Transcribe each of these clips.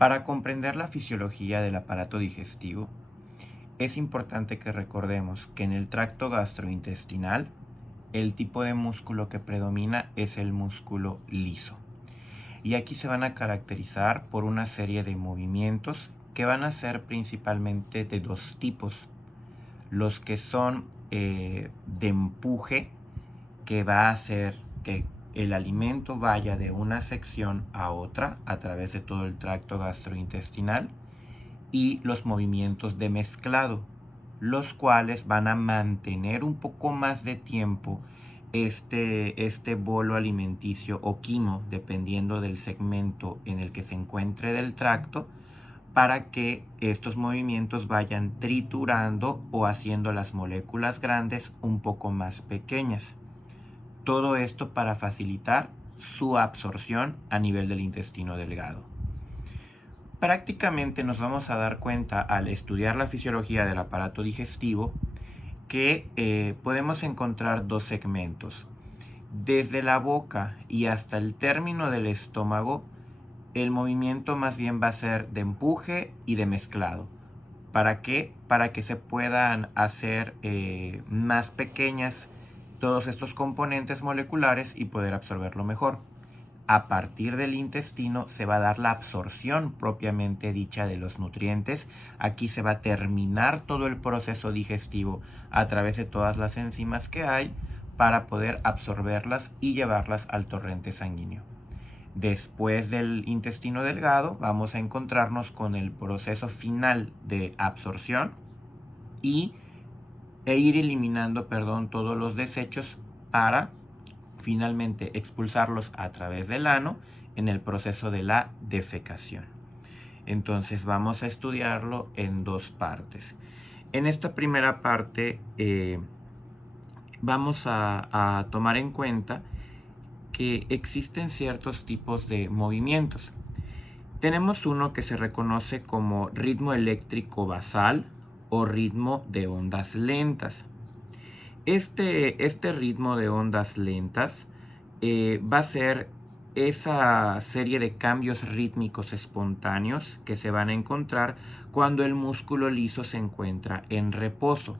Para comprender la fisiología del aparato digestivo, es importante que recordemos que en el tracto gastrointestinal, el tipo de músculo que predomina es el músculo liso. Y aquí se van a caracterizar por una serie de movimientos que van a ser principalmente de dos tipos. Los que son de empuje, que va a hacer que el alimento vaya de una sección a otra a través de todo el tracto gastrointestinal, y los movimientos de mezclado, los cuales van a mantener un poco más de tiempo este bolo alimenticio o quimo, dependiendo del segmento en el que se encuentre del tracto, para que estos movimientos vayan triturando o haciendo las moléculas grandes un poco más pequeñas. Todo esto para facilitar su absorción a nivel del intestino delgado. Prácticamente nos vamos a dar cuenta al estudiar la fisiología del aparato digestivo que podemos encontrar dos segmentos. Desde la boca y hasta el término del estómago, el movimiento más bien va a ser de empuje y de mezclado. ¿Para qué? Para que se puedan hacer más pequeñas todos estos componentes moleculares y poder absorberlo mejor. A partir del intestino se va a dar la absorción propiamente dicha de los nutrientes. Aquí se va a terminar todo el proceso digestivo a través de todas las enzimas que hay para poder absorberlas y llevarlas al torrente sanguíneo. Después del intestino delgado vamos a encontrarnos con el proceso final de absorción e ir eliminando, todos los desechos para finalmente expulsarlos a través del ano en el proceso de la defecación. Entonces vamos a estudiarlo en dos partes. En esta primera parte vamos a tomar en cuenta que existen ciertos tipos de movimientos. Tenemos uno que se reconoce como ritmo eléctrico basal o ritmo de ondas lentas. Este ritmo de ondas lentas va a ser esa serie de cambios rítmicos espontáneos que se van a encontrar cuando el músculo liso se encuentra en reposo.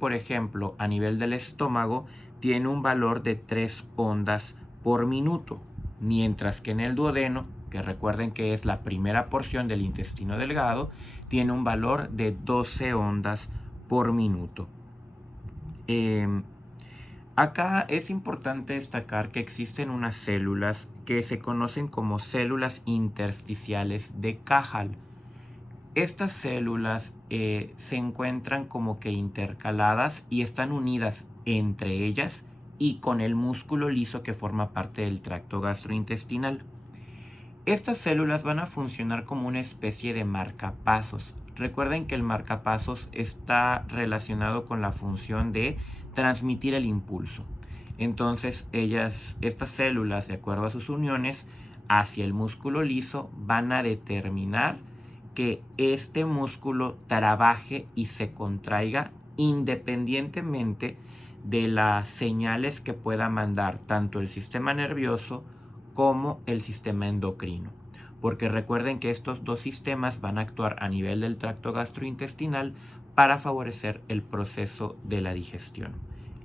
Por ejemplo, a nivel del estómago, tiene un valor de 3 ondas por minuto, mientras que en el duodeno, que recuerden que es la primera porción del intestino delgado, tiene un valor de 12 ondas por minuto. Acá es importante destacar que existen unas células que se conocen como células intersticiales de Cajal. Estas células se encuentran como que intercaladas y están unidas entre ellas y con el músculo liso que forma parte del tracto gastrointestinal. Estas células van a funcionar como una especie de marcapasos. Recuerden que el marcapasos está relacionado con la función de transmitir el impulso. Entonces estas células, de acuerdo a sus uniones hacia el músculo liso, van a determinar que este músculo trabaje y se contraiga independientemente de las señales que pueda mandar tanto el sistema nervioso como el sistema endocrino. Porque recuerden que estos dos sistemas van a actuar a nivel del tracto gastrointestinal para favorecer el proceso de la digestión.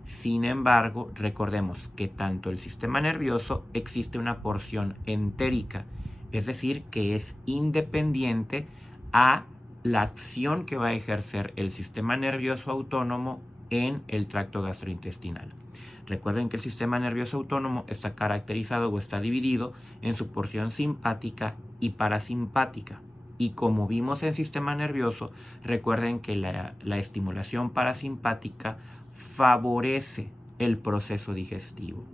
Sin embargo, recordemos que tanto el sistema nervioso existe una porción entérica, es decir, que es independiente a la acción que va a ejercer el sistema nervioso autónomo en el tracto gastrointestinal. Recuerden que el sistema nervioso autónomo está caracterizado o está dividido en su porción simpática y parasimpática. Y como vimos en sistema nervioso, recuerden que la estimulación parasimpática favorece el proceso digestivo,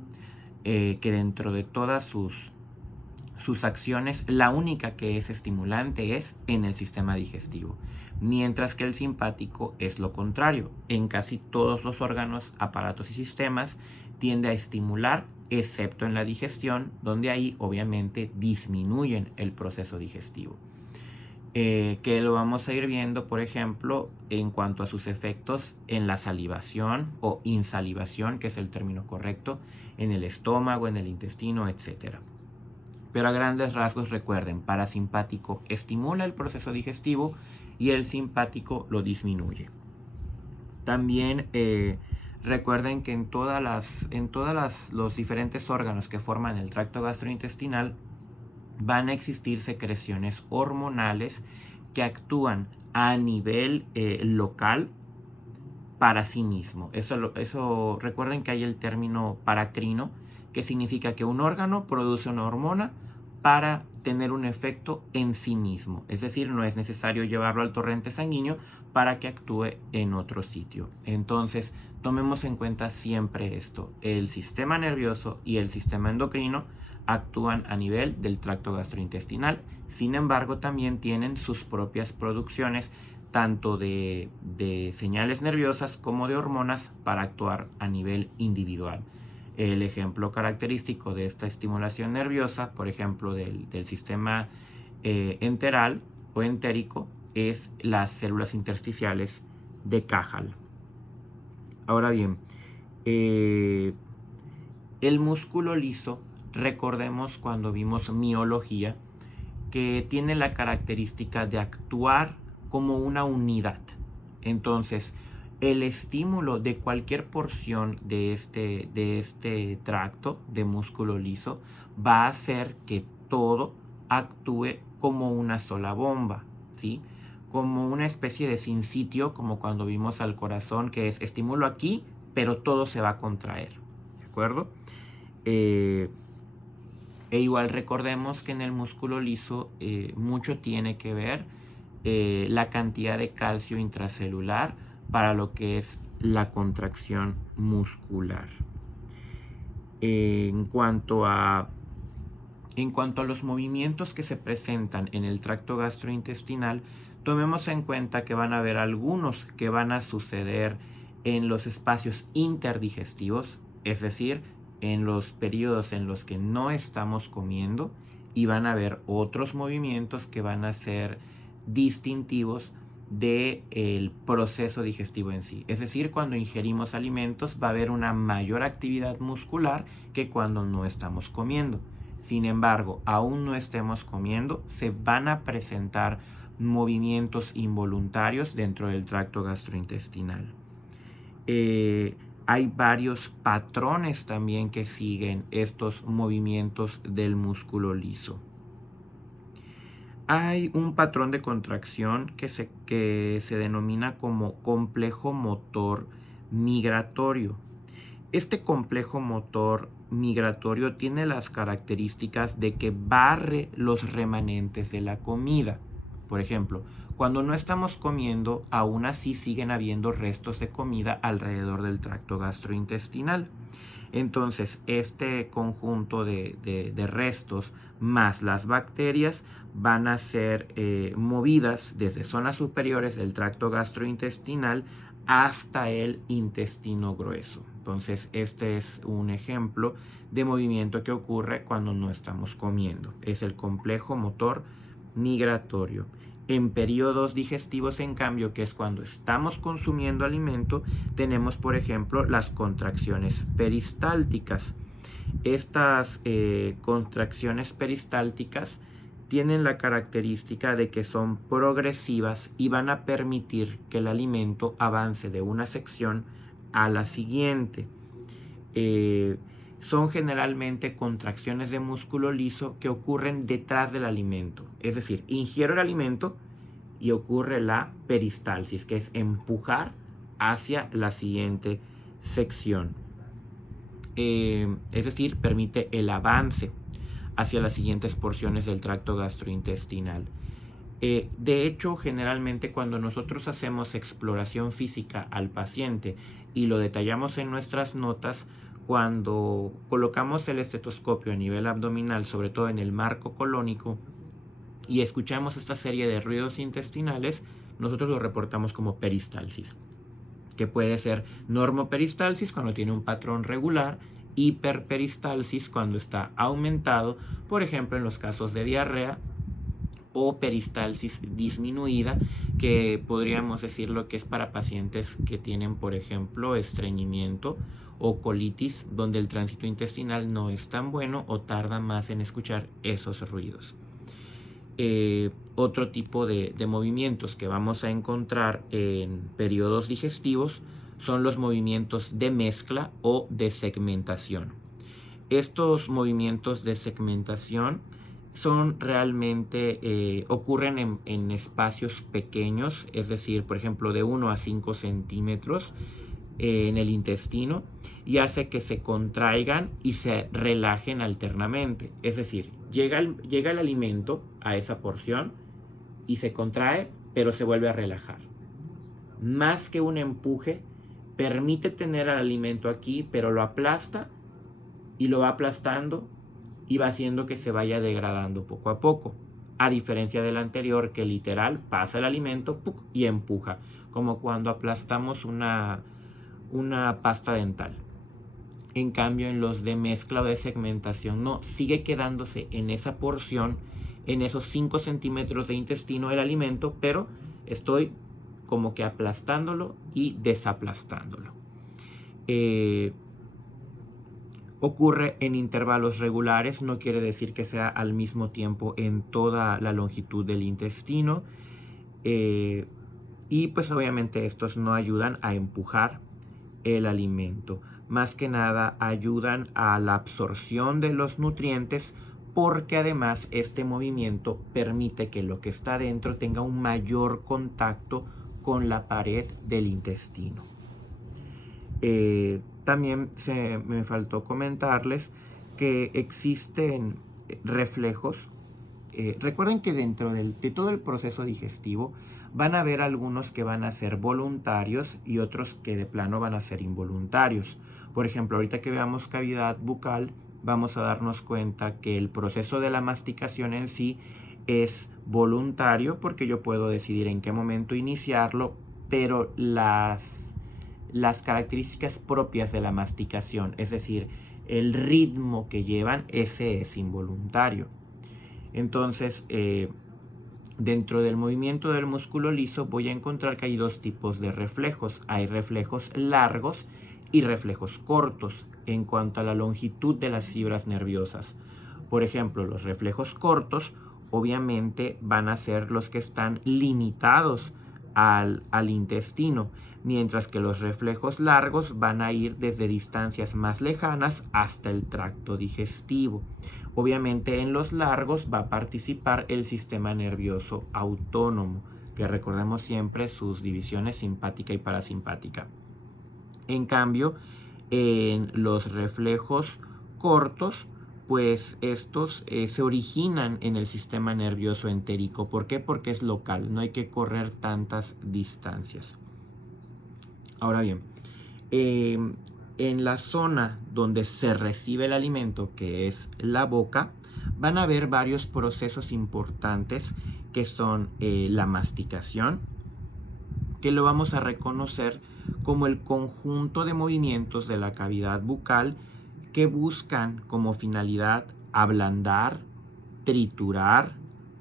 que dentro de todas sus acciones, la única que es estimulante es en el sistema digestivo, mientras que el simpático es lo contrario. En casi todos los órganos, aparatos y sistemas tiende a estimular, excepto en la digestión, donde ahí obviamente disminuyen el proceso digestivo. Que lo vamos a ir viendo, por ejemplo, en cuanto a sus efectos en la salivación o insalivación, que es el término correcto, en el estómago, en el intestino, etc. Pero a grandes rasgos recuerden, parasimpático estimula el proceso digestivo y el simpático lo disminuye. También recuerden que en los diferentes órganos que forman el tracto gastrointestinal van a existir secreciones hormonales que actúan a nivel local para sí mismo. Eso recuerden que hay el término paracrino, que significa que un órgano produce una hormona para tener un efecto en sí mismo. Es decir, no es necesario llevarlo al torrente sanguíneo para que actúe en otro sitio. Entonces, tomemos en cuenta siempre esto. El sistema nervioso y el sistema endocrino actúan a nivel del tracto gastrointestinal. Sin embargo, también tienen sus propias producciones, tanto de señales nerviosas como de hormonas, para actuar a nivel individual. El ejemplo característico de esta estimulación nerviosa, por ejemplo, del sistema enteral o entérico, es las células intersticiales de Cajal. Ahora bien, el músculo liso, recordemos cuando vimos miología, que tiene la característica de actuar como una unidad. Entonces, el estímulo de cualquier porción de este tracto de músculo liso va a hacer que todo actúe como una sola bomba, ¿sí? Como una especie de sinsitio, como cuando vimos al corazón, que es estímulo aquí, pero todo se va a contraer, ¿de acuerdo? E igual recordemos que en el músculo liso mucho tiene que ver la cantidad de calcio intracelular para lo que es la contracción muscular. En cuanto a los movimientos que se presentan en el tracto gastrointestinal, tomemos en cuenta que van a haber algunos que van a suceder en los espacios interdigestivos, es decir, en los periodos en los que no estamos comiendo, y van a haber otros movimientos que van a ser distintivos del proceso digestivo en sí. Es decir, cuando ingerimos alimentos va a haber una mayor actividad muscular que cuando no estamos comiendo. Sin embargo, aún no estemos comiendo, se van a presentar movimientos involuntarios dentro del tracto gastrointestinal. Hay varios patrones también que siguen estos movimientos del músculo liso. Hay un patrón de contracción que se denomina como complejo motor migratorio. Este complejo motor migratorio tiene las características de que barre los remanentes de la comida. Por ejemplo, cuando no estamos comiendo, aún así siguen habiendo restos de comida alrededor del tracto gastrointestinal. Entonces, este conjunto de restos más las bacterias van a ser movidas desde zonas superiores del tracto gastrointestinal hasta el intestino grueso. Entonces, este es un ejemplo de movimiento que ocurre cuando no estamos comiendo. Es el complejo motor migratorio. En periodos digestivos, en cambio, que es cuando estamos consumiendo alimento, tenemos, por ejemplo, las contracciones peristálticas. Estas contracciones peristálticas tienen la característica de que son progresivas y van a permitir que el alimento avance de una sección a la siguiente. Son generalmente contracciones de músculo liso que ocurren detrás del alimento. Es decir, ingiero el alimento y ocurre la peristalsis, que es empujar hacia la siguiente sección. Es decir, permite el avance hacia las siguientes porciones del tracto gastrointestinal. De hecho, generalmente cuando nosotros hacemos exploración física al paciente y lo detallamos en nuestras notas, cuando colocamos el estetoscopio a nivel abdominal, sobre todo en el marco colónico, y escuchamos esta serie de ruidos intestinales, nosotros lo reportamos como peristalsis, que puede ser normoperistalsis cuando tiene un patrón regular, hiperperistalsis cuando está aumentado, por ejemplo en los casos de diarrea, o peristalsis disminuida, que podríamos decirlo que es para pacientes que tienen, por ejemplo, estreñimiento o colitis, donde el tránsito intestinal no es tan bueno o tarda más en escuchar esos ruidos. Otro tipo de movimientos que vamos a encontrar en periodos digestivos son los movimientos de mezcla o de segmentación. Estos movimientos de segmentación son realmente, ocurren en espacios pequeños, es decir, por ejemplo, de 1 a 5 centímetros en el intestino, y hace que se contraigan y se relajen alternamente. Es decir, llega el alimento a esa porción y se contrae, pero se vuelve a relajar. Más que un empuje, permite tener al alimento aquí, pero lo aplasta y lo va aplastando y va haciendo que se vaya degradando poco a poco. A diferencia del anterior, que literal pasa el alimento y empuja, como cuando aplastamos una pasta dental. En cambio, en los de mezcla o de segmentación, no, sigue quedándose en esa porción, en esos 5 centímetros de intestino el alimento, pero estoy como que aplastándolo y desaplastándolo. Ocurre en intervalos regulares, no quiere decir que sea al mismo tiempo en toda la longitud del intestino. Y pues obviamente estos no ayudan a empujar el alimento. Más que nada ayudan a la absorción de los nutrientes, porque además este movimiento permite que lo que está dentro tenga un mayor contacto con la pared del intestino. También me faltó comentarles que existen reflejos. Recuerden que dentro de todo el proceso digestivo van a haber algunos que van a ser voluntarios y otros que de plano van a ser involuntarios. Por ejemplo, ahorita que veamos cavidad bucal, vamos a darnos cuenta que el proceso de la masticación en sí es voluntario, porque yo puedo decidir en qué momento iniciarlo, pero las características propias de la masticación, es decir, el ritmo que llevan, ese es involuntario. Entonces, dentro del movimiento del músculo liso voy a encontrar que hay dos tipos de reflejos. Hay reflejos largos y reflejos cortos en cuanto a la longitud de las fibras nerviosas. Por ejemplo, los reflejos cortos obviamente van a ser los que están limitados al intestino, mientras que los reflejos largos van a ir desde distancias más lejanas hasta el tracto digestivo. Obviamente en los largos va a participar el sistema nervioso autónomo, que recordemos siempre sus divisiones simpática y parasimpática. En cambio, en los reflejos cortos, pues estos se originan en el sistema nervioso entérico. ¿Por qué? Porque es local, no hay que correr tantas distancias. Ahora bien, en la zona donde se recibe el alimento, que es la boca, van a haber varios procesos importantes que son la masticación, que lo vamos a reconocer como el conjunto de movimientos de la cavidad bucal que buscan como finalidad ablandar, triturar,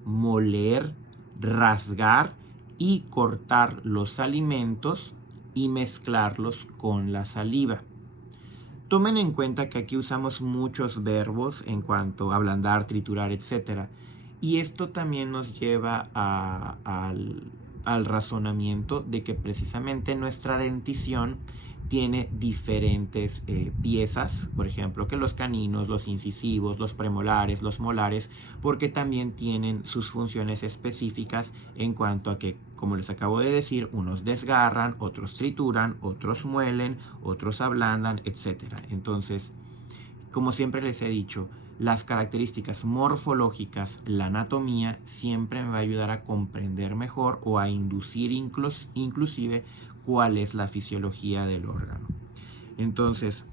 moler, rasgar y cortar los alimentos y mezclarlos con la saliva. Tomen en cuenta que aquí usamos muchos verbos en cuanto a ablandar, triturar, etc. Y esto también nos lleva al razonamiento de que precisamente nuestra dentición tiene diferentes piezas, por ejemplo, que los caninos, los incisivos, los premolares, los molares, porque también tienen sus funciones específicas en cuanto a que, como les acabo de decir, unos desgarran, otros trituran, otros muelen, otros ablandan, etc. Entonces, como siempre les he dicho, las características morfológicas, la anatomía, siempre me va a ayudar a comprender mejor o a inducir inclusive cuál es la fisiología del órgano. Entonces,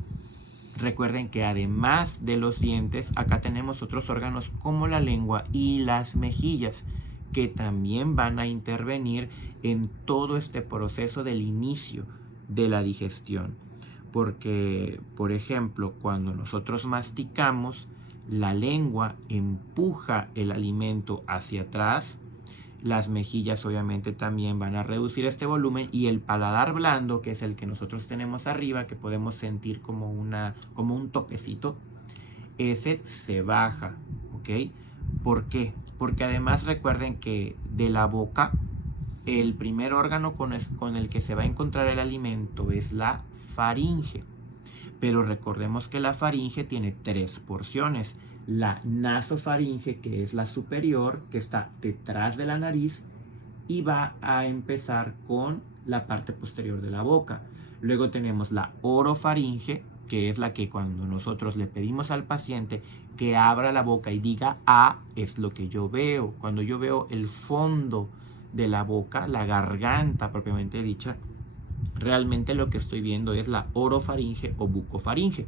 recuerden que además de los dientes, acá tenemos otros órganos como la lengua y las mejillas, que también van a intervenir en todo este proceso del inicio de la digestión. Porque, por ejemplo, cuando nosotros masticamos, la lengua empuja el alimento hacia atrás, Las mejillas obviamente también van a reducir este volumen y el paladar blando, que es el que nosotros tenemos arriba, que podemos sentir como un topecito, ese se baja, ¿ok? ¿Por qué? Porque además recuerden que de la boca, el primer órgano con el que se va a encontrar el alimento es la faringe. Pero recordemos que la faringe tiene 3 porciones. La nasofaringe, que es la superior, que está detrás de la nariz, y va a empezar con la parte posterior de la boca. Luego tenemos la orofaringe, que es la que cuando nosotros le pedimos al paciente que abra la boca y diga "ah", es lo que yo veo. Cuando yo veo el fondo de la boca, la garganta propiamente dicha, realmente lo que estoy viendo es la orofaringe o bucofaringe.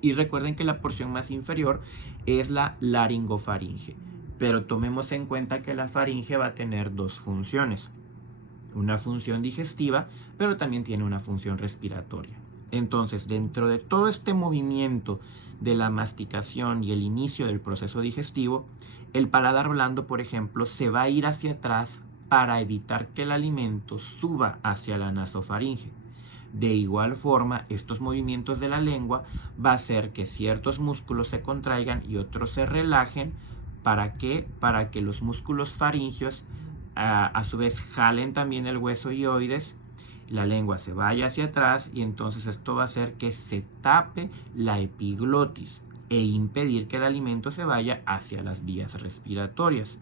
Y recuerden que la porción más inferior es la laringofaringe. Pero tomemos en cuenta que la faringe va a tener 2 funciones. Una función digestiva, pero también tiene una función respiratoria. Entonces, dentro de todo este movimiento de la masticación y el inicio del proceso digestivo, el paladar blando, por ejemplo, se va a ir hacia atrás para evitar que el alimento suba hacia la nasofaringe. De igual forma, estos movimientos de la lengua va a hacer que ciertos músculos se contraigan y otros se relajen. ¿Para qué? Para que los músculos faringios a su vez jalen también el hueso hioides, la lengua se vaya hacia atrás y entonces esto va a hacer que se tape la epiglotis e impedir que el alimento se vaya hacia las vías respiratorias.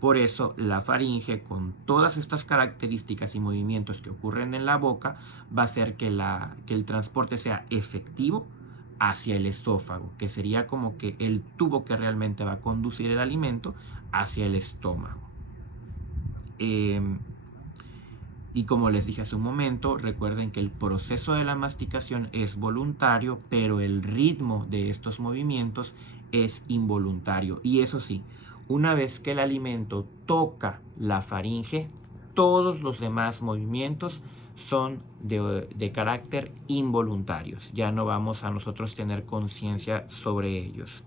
Por eso la faringe, con todas estas características y movimientos que ocurren en la boca, va a hacer que el transporte sea efectivo hacia el esófago, que sería como que el tubo que realmente va a conducir el alimento hacia el estómago. Y como les dije hace un momento, recuerden que el proceso de la masticación es voluntario, pero el ritmo de estos movimientos es involuntario. Y eso sí, una vez que el alimento toca la faringe, todos los demás movimientos son de carácter involuntarios. Ya no vamos a nosotros tener conciencia sobre ellos.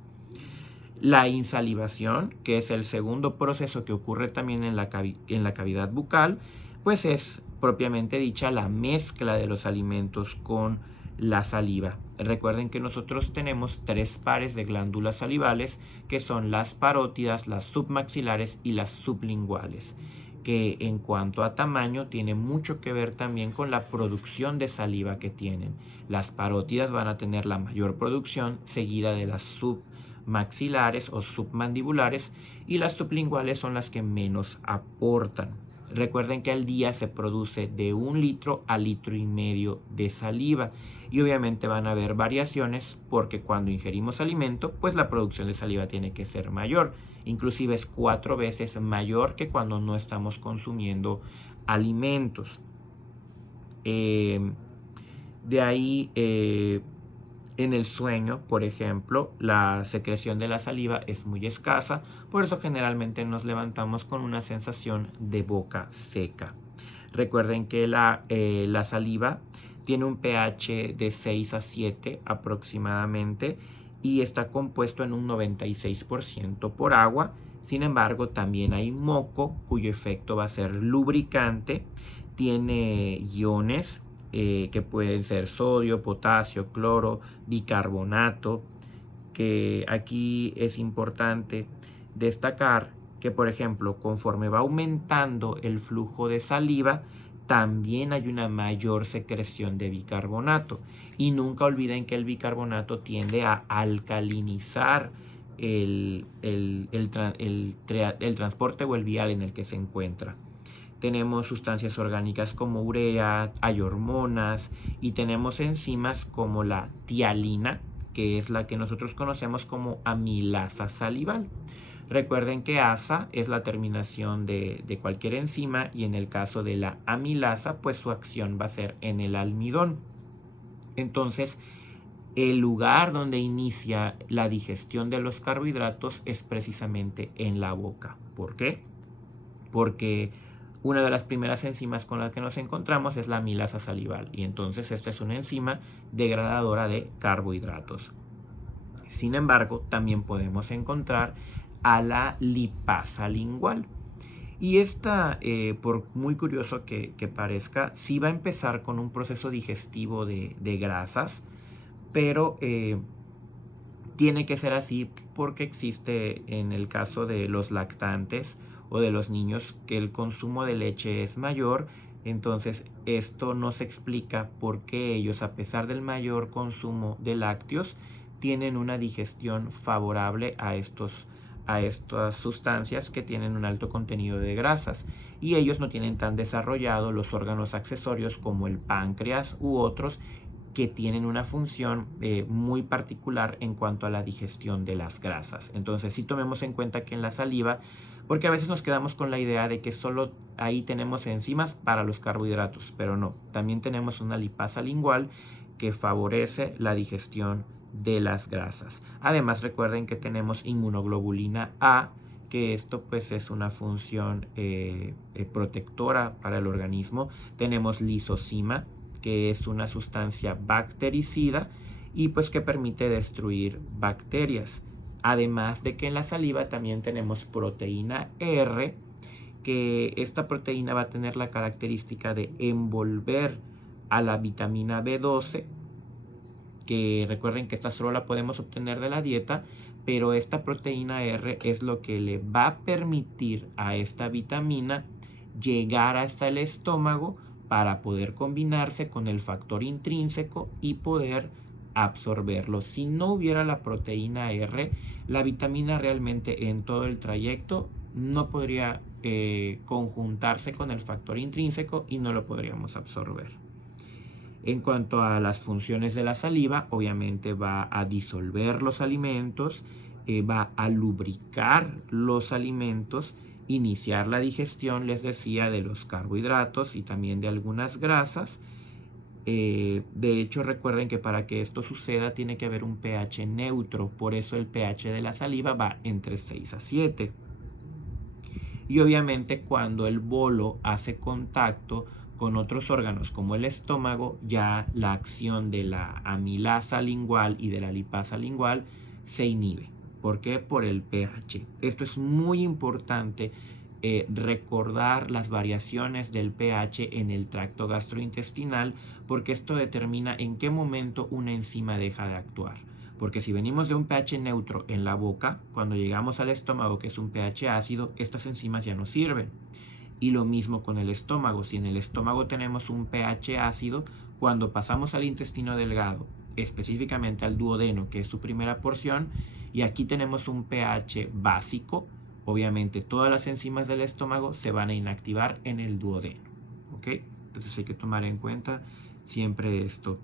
La insalivación, que es el segundo proceso que ocurre también en la cavidad bucal, pues es propiamente dicha la mezcla de los alimentos con la saliva. Recuerden que nosotros tenemos 3 pares de glándulas salivales, que son las parótidas, las submaxilares y las sublinguales, que en cuanto a tamaño tiene mucho que ver también con la producción de saliva que tienen. Las parótidas van a tener la mayor producción, seguida de las submaxilares o submandibulares, y las sublinguales son las que menos aportan. Recuerden que al día se produce de 1 litro a 1,5 litros de saliva, y obviamente van a haber variaciones porque cuando ingerimos alimento, pues la producción de saliva tiene que ser mayor. Inclusive es 4 veces mayor que cuando no estamos consumiendo alimentos. De ahí, en el sueño, por ejemplo, la secreción de la saliva es muy escasa, por eso generalmente nos levantamos con una sensación de boca seca. Recuerden que la saliva tiene un pH de 6 a 7 aproximadamente y está compuesto en un 96% por agua. Sin embargo, también hay moco, cuyo efecto va a ser lubricante. Tiene iones que pueden ser sodio, potasio, cloro, bicarbonato, que aquí es importante destacar que, por ejemplo, conforme va aumentando el flujo de saliva, también hay una mayor secreción de bicarbonato. Y nunca olviden que el bicarbonato tiende a alcalinizar el transporte o el vial en el que se encuentra. Tenemos sustancias orgánicas como urea, hay hormonas y tenemos enzimas como la tialina, que es la que nosotros conocemos como amilasa salival. Recuerden que asa es la terminación de cualquier enzima y en el caso de la amilasa, pues su acción va a ser en el almidón. Entonces, el lugar donde inicia la digestión de los carbohidratos es precisamente en la boca. ¿Por qué? Porque una de las primeras enzimas con las que nos encontramos es la amilasa salival y entonces esta es una enzima degradadora de carbohidratos. Sin embargo, también podemos encontrar a la lipasa lingual. Y esta, por muy curioso que parezca, sí va a empezar con un proceso digestivo de grasas, pero tiene que ser así porque existe en el caso de los lactantes o de los niños que el consumo de leche es mayor. Entonces esto nos explica por qué ellos, a pesar del mayor consumo de lácteos, tienen una digestión favorable a estas sustancias que tienen un alto contenido de grasas, y ellos no tienen tan desarrollados los órganos accesorios como el páncreas u otros que tienen una función muy particular en cuanto a la digestión de las grasas. Entonces, sí tomemos en cuenta que en la saliva, porque a veces nos quedamos con la idea de que solo ahí tenemos enzimas para los carbohidratos, pero no, también tenemos una lipasa lingual que favorece la digestión de las grasas. Además, recuerden que tenemos inmunoglobulina A, que esto pues es una función protectora para el organismo. Tenemos lisozima, que es una sustancia bactericida y pues que permite destruir bacterias. Además de que en la saliva también tenemos proteína R, que esta proteína va a tener la característica de envolver a la vitamina B12, que recuerden que esta solo la podemos obtener de la dieta, pero esta proteína R es lo que le va a permitir a esta vitamina llegar hasta el estómago para poder combinarse con el factor intrínseco y poder absorberlo. Si no hubiera la proteína R, la vitamina realmente en todo el trayecto no podría conjuntarse con el factor intrínseco y no lo podríamos absorber. En cuanto a las funciones de la saliva, obviamente va a disolver los alimentos, va a lubricar los alimentos, iniciar la digestión, les decía, de los carbohidratos y también de algunas grasas. De hecho, recuerden que para que esto suceda tiene que haber un pH neutro, por eso el pH de la saliva va entre 6 a 7. Y obviamente cuando el bolo hace contacto con otros órganos como el estómago, ya la acción de la amilasa lingual y de la lipasa lingual se inhibe. ¿Por qué? Por el pH. Esto es muy importante, recordar las variaciones del pH en el tracto gastrointestinal, porque esto determina en qué momento una enzima deja de actuar. Porque si venimos de un pH neutro en la boca, cuando llegamos al estómago, que es un pH ácido, estas enzimas ya no sirven. Y lo mismo con el estómago. Si en el estómago tenemos un pH ácido, cuando pasamos al intestino delgado, específicamente al duodeno, que es su primera porción, y aquí tenemos un pH básico, obviamente todas las enzimas del estómago se van a inactivar en el duodeno. ¿Ok? Entonces hay que tomar en cuenta siempre esto.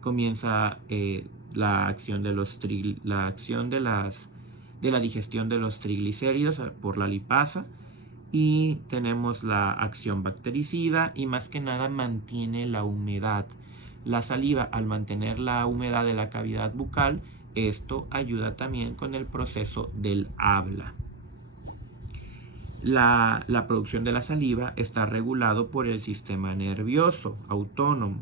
Comienza la acción de la digestión de los triglicéridos por la lipasa, y tenemos la acción bactericida y más que nada mantiene la humedad. La saliva, al mantener la humedad de la cavidad bucal, esto ayuda también con el proceso del habla. La producción de la saliva está regulado por el sistema nervioso autónomo.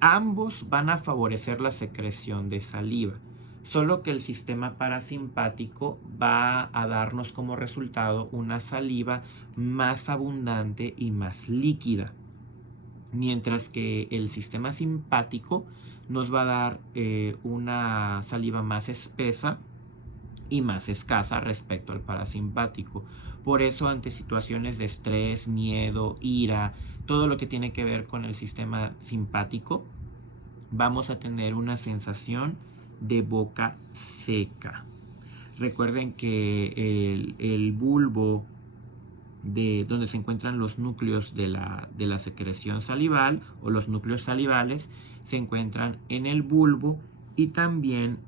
Ambos van a favorecer la secreción de saliva, solo que el sistema parasimpático va a darnos como resultado una saliva más abundante y más líquida, mientras que el sistema simpático nos va a dar una saliva más espesa y más escasa respecto al parasimpático. Por eso, ante situaciones de estrés, miedo, ira, todo lo que tiene que ver con el sistema simpático, vamos a tener una sensación de boca seca. Recuerden que el bulbo donde se encuentran los núcleos de la secreción salival o los núcleos salivales se encuentran en el bulbo, y también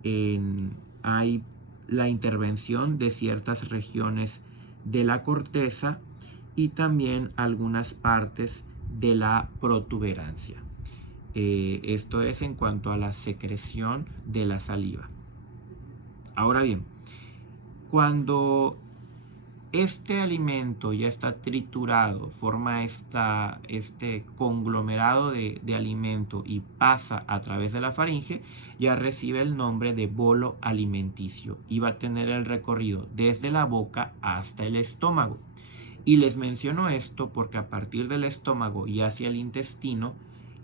hay la intervención de ciertas regiones de la corteza y también algunas partes de la protuberancia. Esto es en cuanto a la secreción de la saliva. Ahora bien, cuando Este alimento ya está triturado, forma este conglomerado de alimento y pasa a través de la faringe, ya recibe el nombre de bolo alimenticio y va a tener el recorrido desde la boca hasta el estómago. Y les menciono esto porque a partir del estómago y hacia el intestino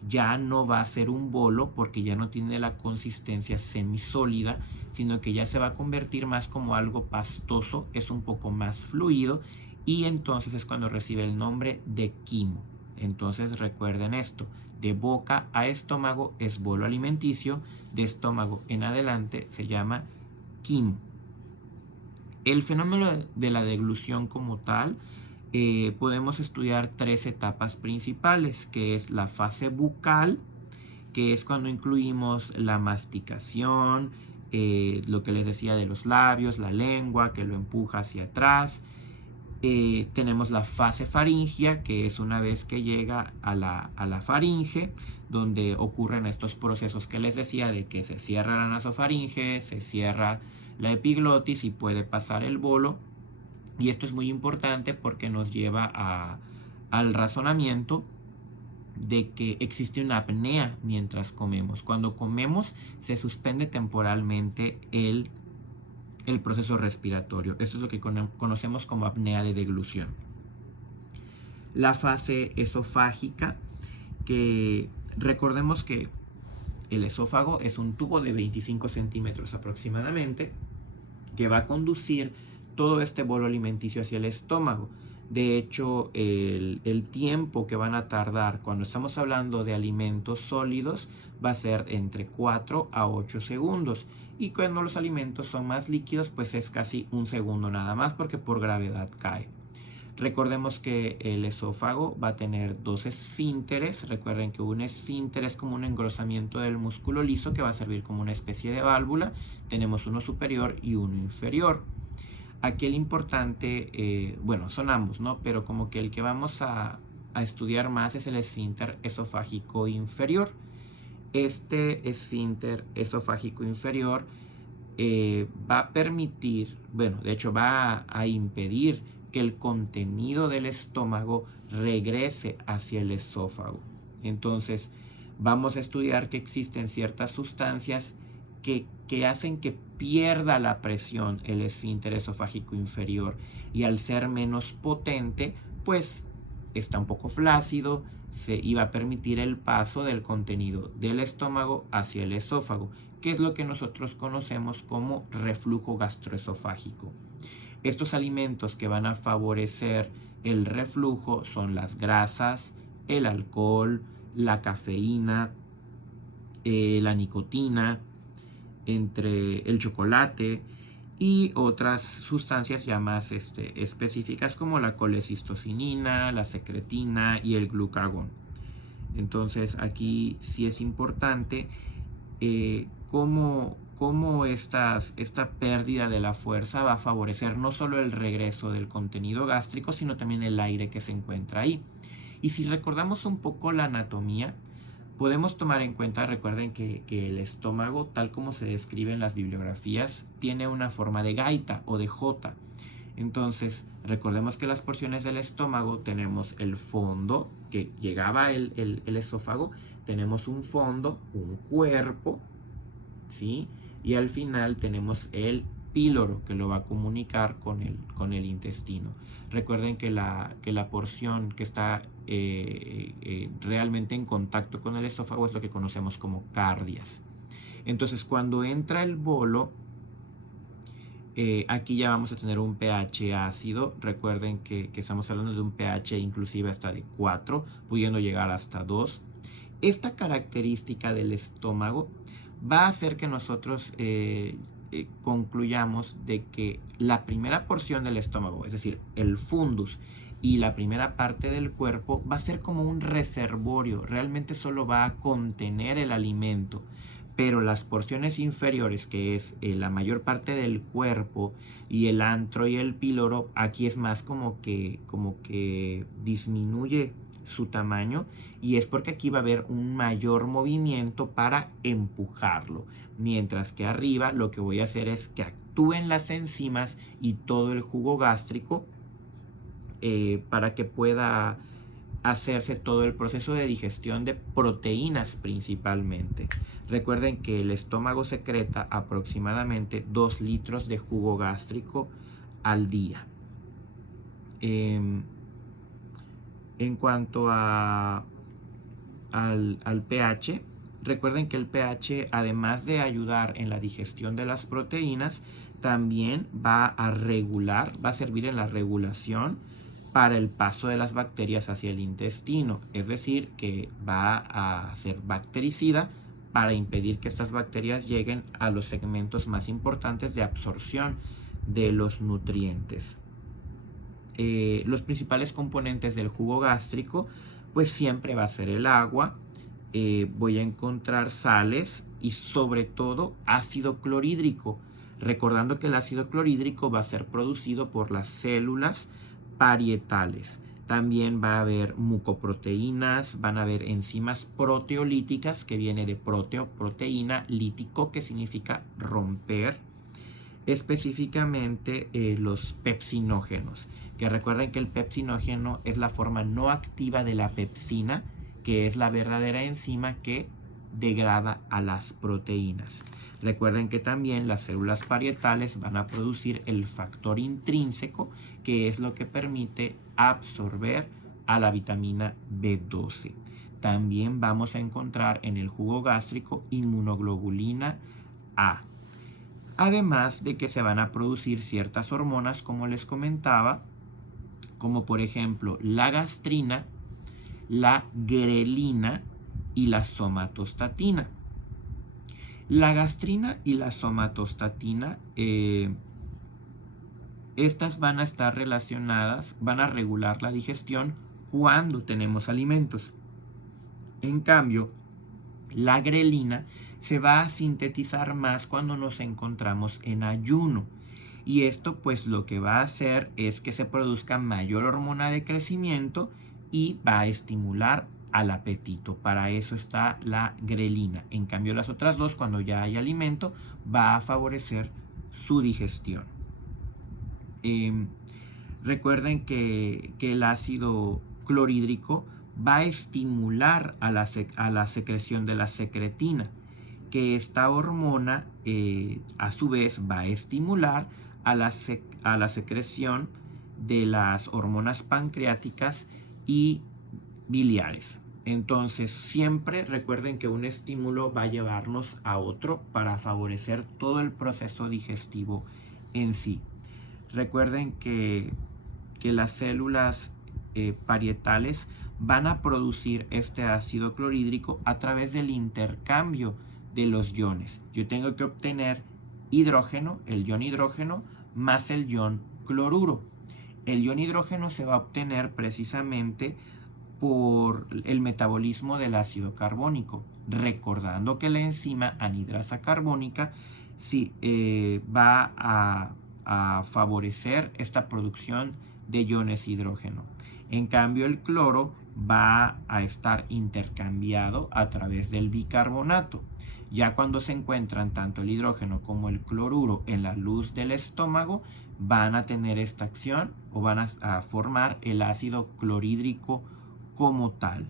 ya no va a ser un bolo porque ya no tiene la consistencia semisólida, sino que ya se va a convertir más como algo pastoso, es un poco más fluido y entonces es cuando recibe el nombre de quimo. Entonces recuerden esto, de boca a estómago es bolo alimenticio, de estómago en adelante se llama quimo. El fenómeno de la deglución como tal, podemos estudiar tres etapas principales, que es la fase bucal, que es cuando incluimos la masticación, lo que les decía de los labios, la lengua que lo empuja hacia atrás. Tenemos la fase faringea, que es una vez que llega a la faringe, donde ocurren estos procesos que les decía de que se cierra la nasofaringe, se cierra la epiglotis y puede pasar el bolo. Y esto es muy importante porque nos lleva al razonamiento de que existe una apnea mientras comemos. Cuando comemos se suspende temporalmente el proceso respiratorio. Esto es lo que conocemos como apnea de deglución. La fase esofágica, que recordemos que el esófago es un tubo de 25 centímetros aproximadamente que va a conducir todo este bolo alimenticio hacia el estómago. De hecho, el tiempo que van a tardar cuando estamos hablando de alimentos sólidos va a ser entre 4 a 8 segundos. Y cuando los alimentos son más líquidos, pues es casi un segundo nada más porque por gravedad cae. Recordemos que el esófago va a tener dos esfínteres. Recuerden que un esfínter es como un engrosamiento del músculo liso que va a servir como una especie de válvula. Tenemos uno superior y uno inferior. Aquí el importante, bueno, son ambos, ¿no? Pero como que el que vamos a estudiar más es el esfínter esofágico inferior. Este esfínter esofágico inferior va a permitir, bueno, de hecho va a impedir que el contenido del estómago regrese hacia el esófago. Entonces, vamos a estudiar que existen ciertas sustancias que hacen que pierda la presión el esfínter esofágico inferior y al ser menos potente, pues está un poco flácido, y va a permitir el paso del contenido del estómago hacia el esófago, que es lo que nosotros conocemos como reflujo gastroesofágico. Estos alimentos que van a favorecer el reflujo son las grasas, el alcohol, la cafeína, la nicotina, entre el chocolate y otras sustancias ya más específicas como la colecistocinina, la secretina y el glucagón. Entonces aquí sí es importante cómo esta pérdida de la fuerza va a favorecer no solo el regreso del contenido gástrico, sino también el aire que se encuentra ahí. Y si recordamos un poco la anatomía, podemos tomar en cuenta, recuerden que el estómago, tal como se describe en las bibliografías, tiene una forma de gaita o de jota. Entonces, recordemos que las porciones del estómago tenemos el fondo, que llegaba el esófago, tenemos un fondo, un cuerpo, ¿sí? Y al final tenemos el píloro que lo va a comunicar con el intestino. Recuerden que la porción que está realmente en contacto con el esófago es lo que conocemos como cardias. Entonces, cuando entra el bolo, aquí ya vamos a tener un pH ácido. Recuerden que estamos hablando de un pH inclusive hasta de 4, pudiendo llegar hasta 2. Esta característica del estómago va a hacer que nosotros concluyamos de que la primera porción del estómago, es decir, el fundus y la primera parte del cuerpo, va a ser como un reservorio, realmente solo va a contener el alimento, pero las porciones inferiores, que es la mayor parte del cuerpo, y el antro y el píloro, aquí es más como que disminuye su tamaño, y es porque aquí va a haber un mayor movimiento para empujarlo, mientras que arriba lo que voy a hacer es que actúen las enzimas y todo el jugo gástrico para que pueda hacerse todo el proceso de digestión de proteínas principalmente. Recuerden que el estómago secreta aproximadamente 2 litros de jugo gástrico al día. En cuanto al pH, recuerden que el pH, además de ayudar en la digestión de las proteínas, también va a servir en la regulación para el paso de las bacterias hacia el intestino. Es decir, que va a ser bactericida para impedir que estas bacterias lleguen a los segmentos más importantes de absorción de los nutrientes. Los principales componentes del jugo gástrico, pues siempre va a ser el agua. Voy a encontrar sales y sobre todo ácido clorhídrico, recordando que el ácido clorhídrico va a ser producido por las células parietales. También va a haber mucoproteínas, van a haber enzimas proteolíticas, que viene de proteo, proteína, lítico, que significa romper. Específicamente los pepsinógenos, que recuerden que el pepsinógeno es la forma no activa de la pepsina, que es la verdadera enzima que degrada a las proteínas. Recuerden que también las células parietales van a producir el factor intrínseco, que es lo que permite absorber a la vitamina B12. También vamos a encontrar en el jugo gástrico inmunoglobulina A. Además de que se van a producir ciertas hormonas, como les comentaba, como por ejemplo la gastrina, la grelina y la somatostatina. La gastrina y la somatostatina, estas van a estar relacionadas, van a regular la digestión cuando tenemos alimentos. En cambio, la grelina se va a sintetizar más cuando nos encontramos en ayuno. Y esto pues lo que va a hacer es que se produzca mayor hormona de crecimiento y va a estimular al apetito. Para eso está la grelina. En cambio las otras dos, cuando ya hay alimento, va a favorecer su digestión. Recuerden que el ácido clorhídrico va a estimular a la secreción de la secretina, que esta hormona a su vez va a estimular a la secreción de las hormonas pancreáticas y biliares. Entonces siempre recuerden que un estímulo va a llevarnos a otro para favorecer todo el proceso digestivo en sí. Recuerden que las células parietales van a producir este ácido clorhídrico a través del intercambio de los iones. Yo tengo que obtener hidrógeno, el ion hidrógeno, más el ion cloruro. El ion hidrógeno se va a obtener precisamente por el metabolismo del ácido carbónico, recordando que la enzima anhidrasa carbónica va a favorecer esta producción de iones hidrógeno. En cambio, el cloro va a estar intercambiado a través del bicarbonato. Ya cuando se encuentran tanto el hidrógeno como el cloruro en la luz del estómago, van a tener esta acción o van a formar el ácido clorhídrico como tal.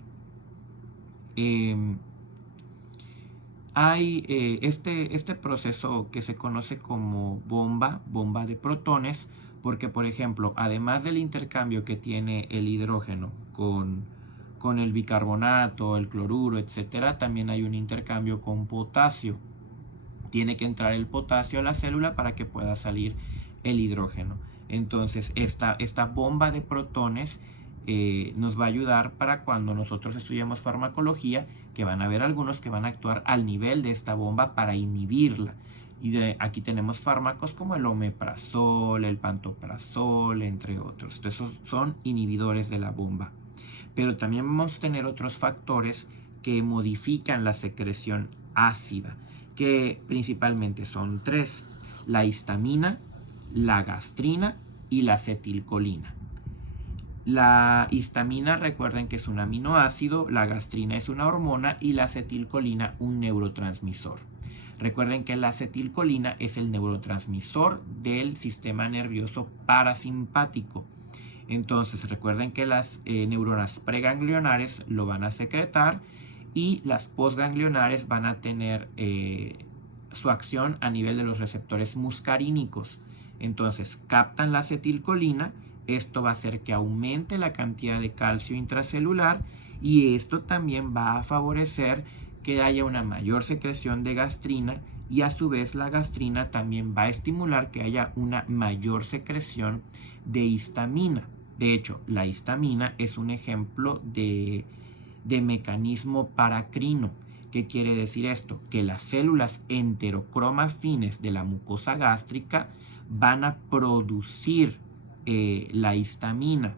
Hay este proceso que se conoce como bomba de protones, porque por ejemplo, además del intercambio que tiene el hidrógeno con el bicarbonato, el cloruro, etcétera, también hay un intercambio con potasio. Tiene que entrar el potasio a la célula para que pueda salir el hidrógeno. Entonces, esta bomba de protones nos va a ayudar para cuando nosotros estudiamos farmacología, que van a haber algunos que van a actuar al nivel de esta bomba para inhibirla. Y aquí tenemos fármacos como el omeprazol, el pantoprazol, entre otros. Estos son inhibidores de la bomba. Pero también vamos a tener otros factores que modifican la secreción ácida, que principalmente son 3: la histamina, la gastrina y la acetilcolina. La histamina, recuerden que es un aminoácido, la gastrina es una hormona y la acetilcolina un neurotransmisor. Recuerden que la acetilcolina es el neurotransmisor del sistema nervioso parasimpático. Entonces recuerden que las neuronas preganglionares lo van a secretar y las postganglionares van a tener su acción a nivel de los receptores muscarínicos. Entonces captan la acetilcolina, esto va a hacer que aumente la cantidad de calcio intracelular y esto también va a favorecer que haya una mayor secreción de gastrina y a su vez la gastrina también va a estimular que haya una mayor secreción de histamina. De hecho, la histamina es un ejemplo de mecanismo paracrino. ¿Qué quiere decir esto? Que las células enterocromafines de la mucosa gástrica van a producir la histamina.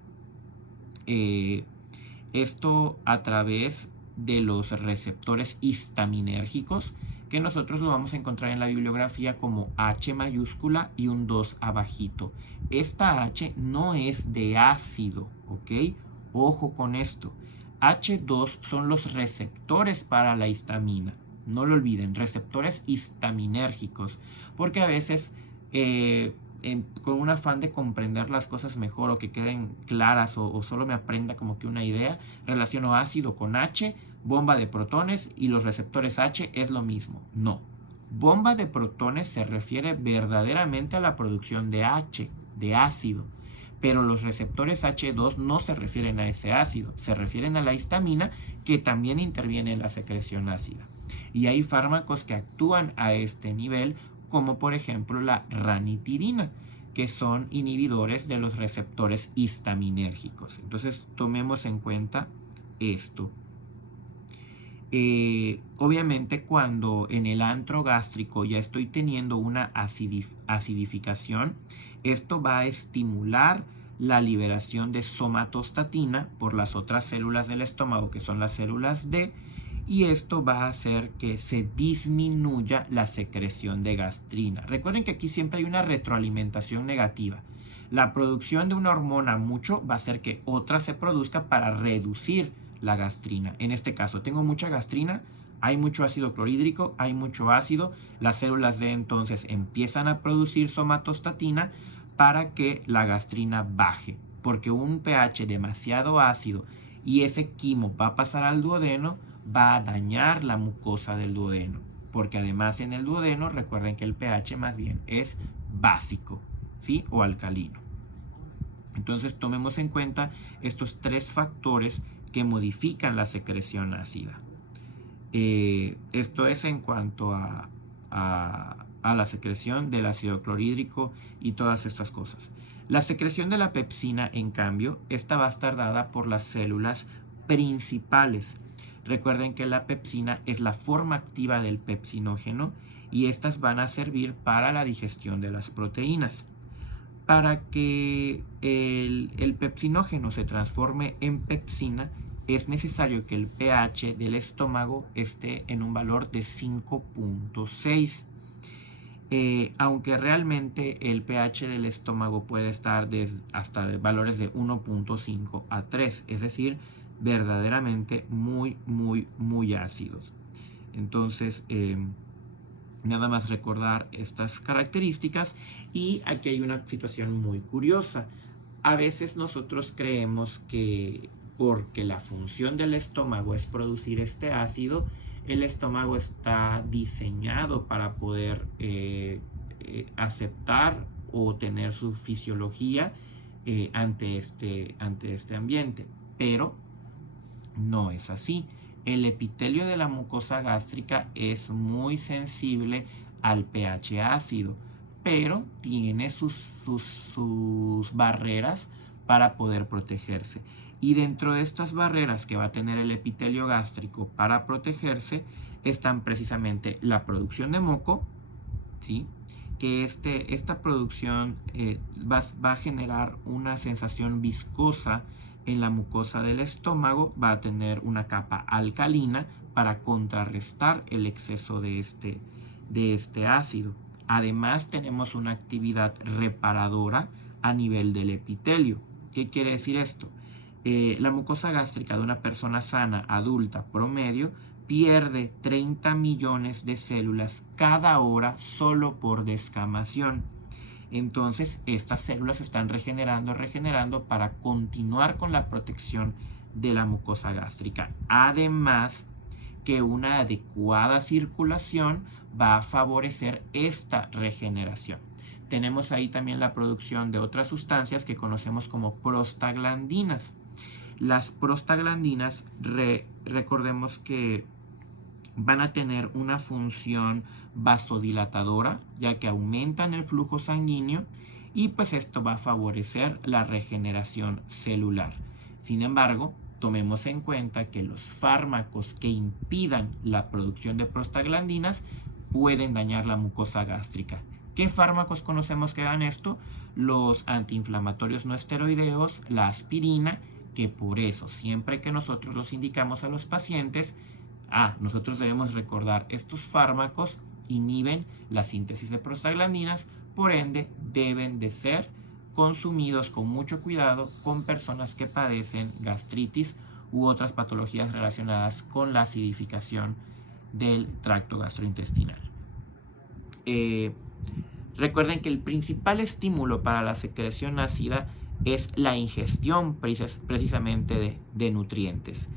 Esto a través de los receptores histaminérgicos, que nosotros lo vamos a encontrar en la bibliografía como H mayúscula y un 2 abajito. Esta H no es de ácido, ¿ok? Ojo con esto. H2 son los receptores para la histamina. No lo olviden, receptores histaminérgicos, porque a veces con un afán de comprender las cosas mejor o que queden claras o solo me aprenda como que una idea, relaciono ácido con H, bomba de protones y los receptores H es lo mismo. No. Bomba de protones se refiere verdaderamente a la producción de H, de ácido. Pero los receptores H2 no se refieren a ese ácido, se refieren a la histamina que también interviene en la secreción ácida. Y hay fármacos que actúan a este nivel, como por ejemplo la ranitidina, que son inhibidores de los receptores histaminérgicos. Entonces tomemos en cuenta esto. Obviamente cuando en el antro gástrico ya estoy teniendo una acidificación, esto va a estimular la liberación de somatostatina por las otras células del estómago, que son las células D, y esto va a hacer que se disminuya la secreción de gastrina. Recuerden que aquí siempre hay una retroalimentación negativa. La producción de una hormona mucho va a hacer que otra se produzca para reducir la gastrina. En este caso, tengo mucha gastrina, hay mucho ácido clorhídrico, hay mucho ácido, las células D entonces empiezan a producir somatostatina para que la gastrina baje, porque un pH demasiado ácido y ese quimo va a pasar al duodeno, va a dañar la mucosa del duodeno, porque además en el duodeno recuerden que el pH más bien es básico, ¿sí? O alcalino. Entonces tomemos en cuenta estos tres factores que modifican la secreción ácida. Esto es en cuanto a la secreción del ácido clorhídrico y todas estas cosas. La secreción de la pepsina, en cambio, esta va a estar dada por las células principales. Recuerden que la pepsina es la forma activa del pepsinógeno y estas van a servir para la digestión de las proteínas. Para que el pepsinógeno se transforme en pepsina, es necesario que el pH del estómago esté en un valor de 5.6. Aunque realmente el pH del estómago puede estar hasta valores de 1.5 a 3, es decir, verdaderamente muy ácidos. Entonces, nada más recordar estas características. Y aquí hay una situación muy curiosa. A veces nosotros creemos que porque la función del estómago es producir este ácido, el estómago está diseñado para poder aceptar o tener su fisiología ante este ambiente. Pero no es así. El epitelio de la mucosa gástrica es muy sensible al pH ácido, pero tiene sus barreras para poder protegerse. Y dentro de estas barreras que va a tener el epitelio gástrico para protegerse están precisamente la producción de moco, ¿sí? Que esta producción va a generar una sensación viscosa en la mucosa del estómago, va a tener una capa alcalina para contrarrestar el exceso de este ácido. Además tenemos una actividad reparadora a nivel del epitelio. ¿Qué quiere decir esto? La mucosa gástrica de una persona sana, adulta, promedio, pierde 30 millones de células cada hora solo por descamación. Entonces, estas células se están regenerando para continuar con la protección de la mucosa gástrica. Además, que una adecuada circulación va a favorecer esta regeneración. Tenemos ahí también la producción de otras sustancias que conocemos como prostaglandinas. Las prostaglandinas, recordemos que van a tener una función vasodilatadora, ya que aumentan el flujo sanguíneo y pues esto va a favorecer la regeneración celular. Sin embargo, tomemos en cuenta que los fármacos que impidan la producción de prostaglandinas pueden dañar la mucosa gástrica. ¿Qué fármacos conocemos que dan esto? Los antiinflamatorios no esteroideos, la aspirina, que por eso siempre que nosotros los indicamos a los pacientes, nosotros debemos recordar, estos fármacos inhiben la síntesis de prostaglandinas, por ende deben de ser consumidos con mucho cuidado con personas que padecen gastritis u otras patologías relacionadas con la acidificación del tracto gastrointestinal. Recuerden que el principal estímulo para la secreción ácida es la ingestión precisamente de nutrientes.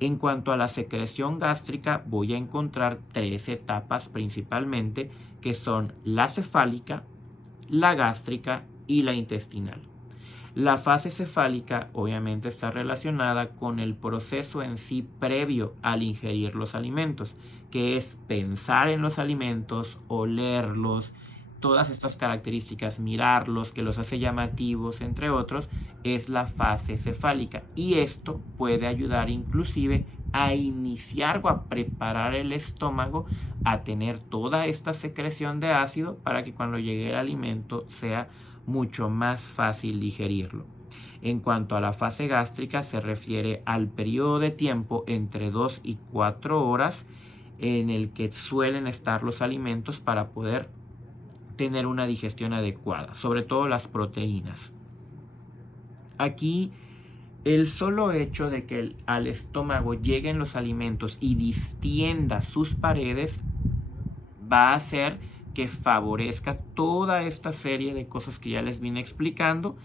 En cuanto a la secreción gástrica, voy a encontrar 3 etapas principalmente, que son la cefálica, la gástrica y la intestinal. La fase cefálica obviamente está relacionada con el proceso en sí previo al ingerir los alimentos, que es pensar en los alimentos, olerlos, todas estas características, mirarlos, que los hace llamativos, entre otros, es la fase cefálica. Y esto puede ayudar inclusive a iniciar o a preparar el estómago a tener toda esta secreción de ácido para que cuando llegue el alimento sea mucho más fácil digerirlo. En cuanto a la fase gástrica, se refiere al periodo de tiempo entre 2 y 4 horas en el que suelen estar los alimentos para poder tener una digestión adecuada, sobre todo las proteínas. Aquí, el solo hecho de que al estómago lleguen los alimentos y distienda sus paredes va a hacer que favorezca toda esta serie de cosas que ya les vine explicando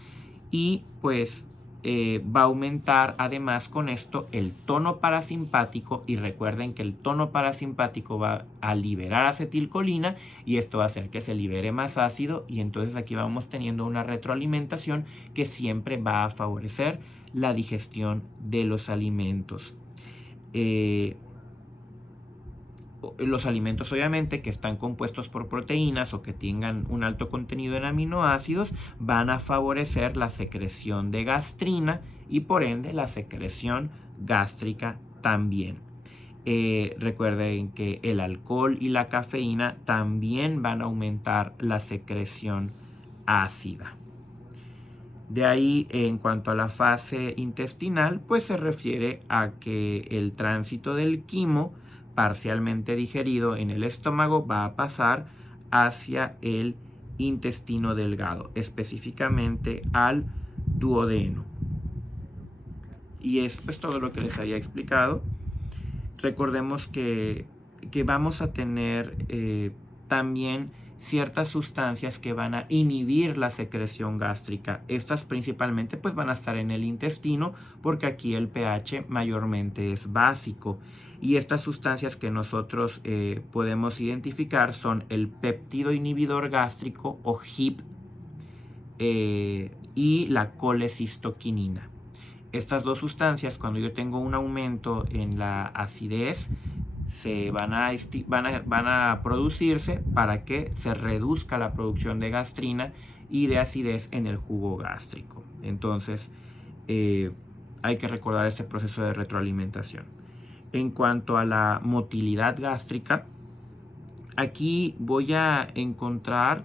y pues va a aumentar además con esto el tono parasimpático, y recuerden que el tono parasimpático va a liberar acetilcolina y esto va a hacer que se libere más ácido, y entonces aquí vamos teniendo una retroalimentación que siempre va a favorecer la digestión de los alimentos. Los alimentos obviamente que están compuestos por proteínas o que tengan un alto contenido en aminoácidos van a favorecer la secreción de gastrina y por ende la secreción gástrica también. Recuerden que el alcohol y la cafeína también van a aumentar la secreción ácida. De ahí, en cuanto a la fase intestinal, pues se refiere a que el tránsito del quimo parcialmente digerido en el estómago va a pasar hacia el intestino delgado, específicamente al duodeno. Y esto es todo lo que les había explicado. Recordemos que vamos a tener también ciertas sustancias que van a inhibir la secreción gástrica. Estas principalmente pues van a estar en el intestino, porque aquí el pH mayormente es básico. Y estas sustancias que nosotros podemos identificar son el péptido inhibidor gástrico o HIP y la colecistoquinina. Estas dos sustancias, cuando yo tengo un aumento en la acidez, van a producirse para que se reduzca la producción de gastrina y de acidez en el jugo gástrico. Entonces, hay que recordar este proceso de retroalimentación. En cuanto a la motilidad gástrica, aquí voy a encontrar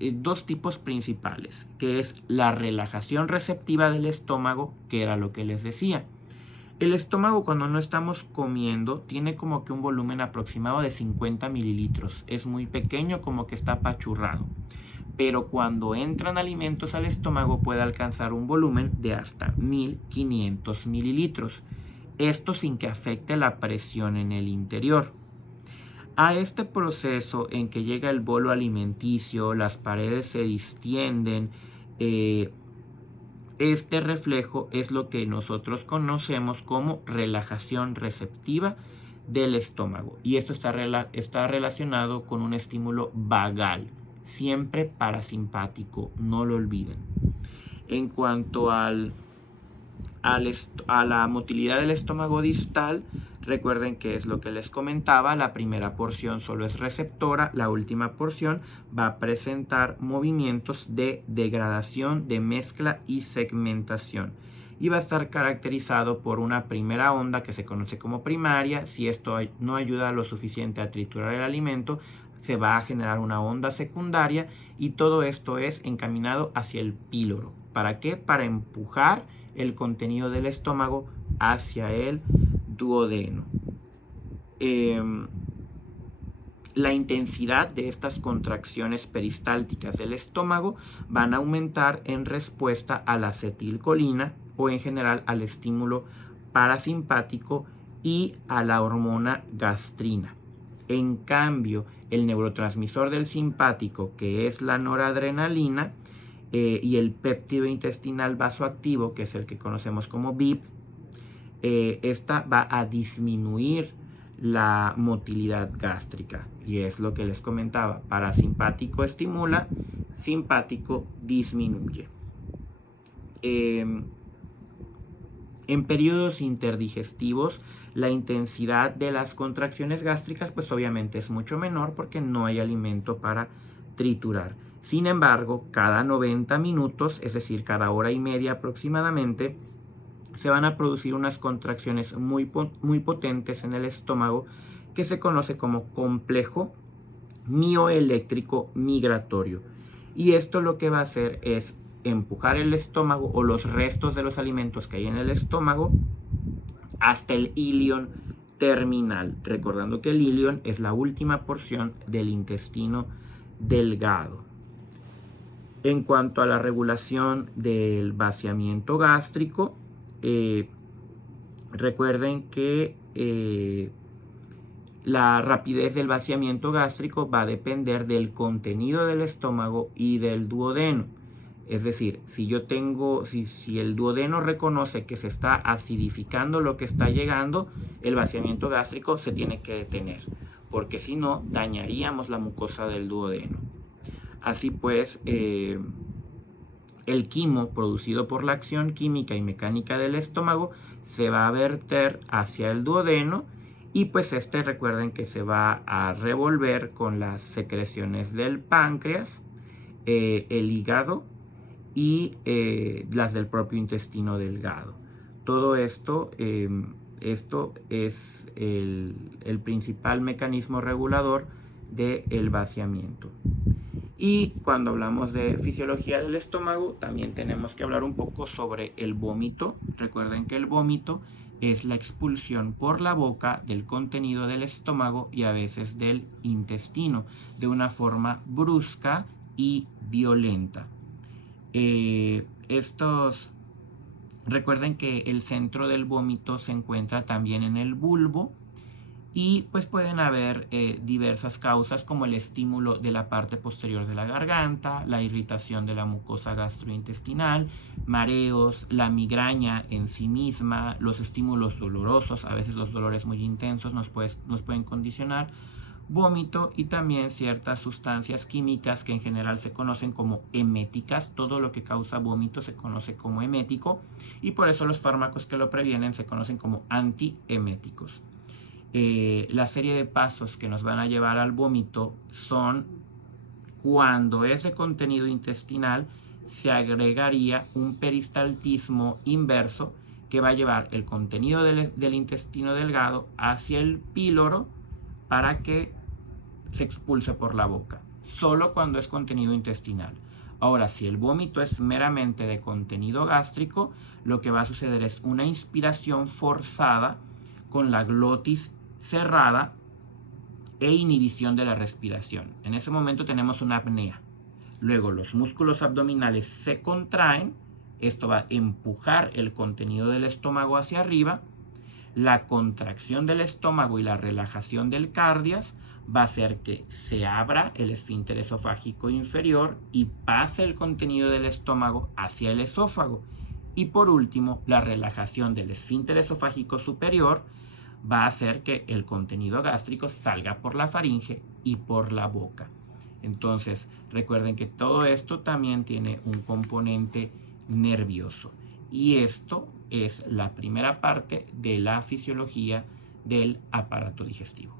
dos tipos principales, que es la relajación receptiva del estómago, que era lo que les decía. El estómago, cuando no estamos comiendo, tiene como que un volumen aproximado de 50 mililitros. Es muy pequeño, como que está apachurrado. Pero cuando entran alimentos al estómago puede alcanzar un volumen de hasta 1500 mililitros. Esto sin que afecte la presión en el interior. A este proceso en que llega el bolo alimenticio, las paredes se distienden, este reflejo es lo que nosotros conocemos como relajación receptiva del estómago. Y esto está relacionado con un estímulo vagal, siempre parasimpático, no lo olviden. En cuanto a la motilidad del estómago distal, recuerden que es lo que les comentaba, la primera porción solo es receptora, la última porción va a presentar movimientos de degradación, de mezcla y segmentación. Y va a estar caracterizado por una primera onda que se conoce como primaria. Si esto no ayuda lo suficiente a triturar el alimento, se va a generar una onda secundaria y todo esto es encaminado hacia el píloro. ¿Para qué? Para empujar el contenido del estómago hacia el duodeno. La intensidad de estas contracciones peristálticas del estómago van a aumentar en respuesta a la acetilcolina o en general al estímulo parasimpático y a la hormona gastrina. En cambio, el neurotransmisor del simpático, que es la noradrenalina, y el péptido intestinal vasoactivo, que es el que conocemos como BIP, esta va a disminuir la motilidad gástrica. Y es lo que les comentaba, parasimpático estimula, simpático disminuye. En periodos interdigestivos, la intensidad de las contracciones gástricas pues obviamente es mucho menor porque no hay alimento para triturar. Sin embargo, cada 90 minutos, es decir, cada hora y media aproximadamente, se van a producir unas contracciones muy potentes en el estómago que se conoce como complejo mioeléctrico migratorio. Y esto lo que va a hacer es empujar el estómago o los restos de los alimentos que hay en el estómago hasta el ilion terminal, recordando que el ilion es la última porción del intestino delgado. En cuanto a la regulación del vaciamiento gástrico, recuerden que la rapidez del vaciamiento gástrico va a depender del contenido del estómago y del duodeno. Es decir, si el duodeno reconoce que se está acidificando lo que está llegando, el vaciamiento gástrico se tiene que detener, porque si no, dañaríamos la mucosa del duodeno. Así pues, el quimo producido por la acción química y mecánica del estómago se va a verter hacia el duodeno y pues recuerden que se va a revolver con las secreciones del páncreas, el hígado y las del propio intestino delgado. Todo esto, esto es el principal mecanismo regulador del vaciamiento. Y cuando hablamos de fisiología del estómago, también tenemos que hablar un poco sobre el vómito. Recuerden que el vómito es la expulsión por la boca del contenido del estómago y a veces del intestino, de una forma brusca y violenta. Recuerden que el centro del vómito se encuentra también en el bulbo. Y pues pueden haber diversas causas como el estímulo de la parte posterior de la garganta, la irritación de la mucosa gastrointestinal, mareos, la migraña en sí misma, los estímulos dolorosos, a veces los dolores muy intensos nos pueden condicionar, vómito y también ciertas sustancias químicas que en general se conocen como eméticas. Todo lo que causa vómito se conoce como emético y por eso los fármacos que lo previenen se conocen como antieméticos. La serie de pasos que nos van a llevar al vómito son: cuando es de contenido intestinal, se agregaría un peristaltismo inverso que va a llevar el contenido del intestino delgado hacia el píloro para que se expulse por la boca, solo cuando es contenido intestinal. Ahora, si el vómito es meramente de contenido gástrico, lo que va a suceder es una inspiración forzada con la glotis cerrada e inhibición de la respiración. En ese momento tenemos una apnea. Luego los músculos abdominales se contraen, esto va a empujar el contenido del estómago hacia arriba, La contracción del estómago y la relajación del cardias va a hacer que se abra el esfínter esofágico inferior y pase el contenido del estómago hacia el esófago. Y por último, la relajación del esfínter esofágico superior va a hacer que el contenido gástrico salga por la faringe y por la boca. Entonces, recuerden que todo esto también tiene un componente nervioso. Y esto es la primera parte de la fisiología del aparato digestivo.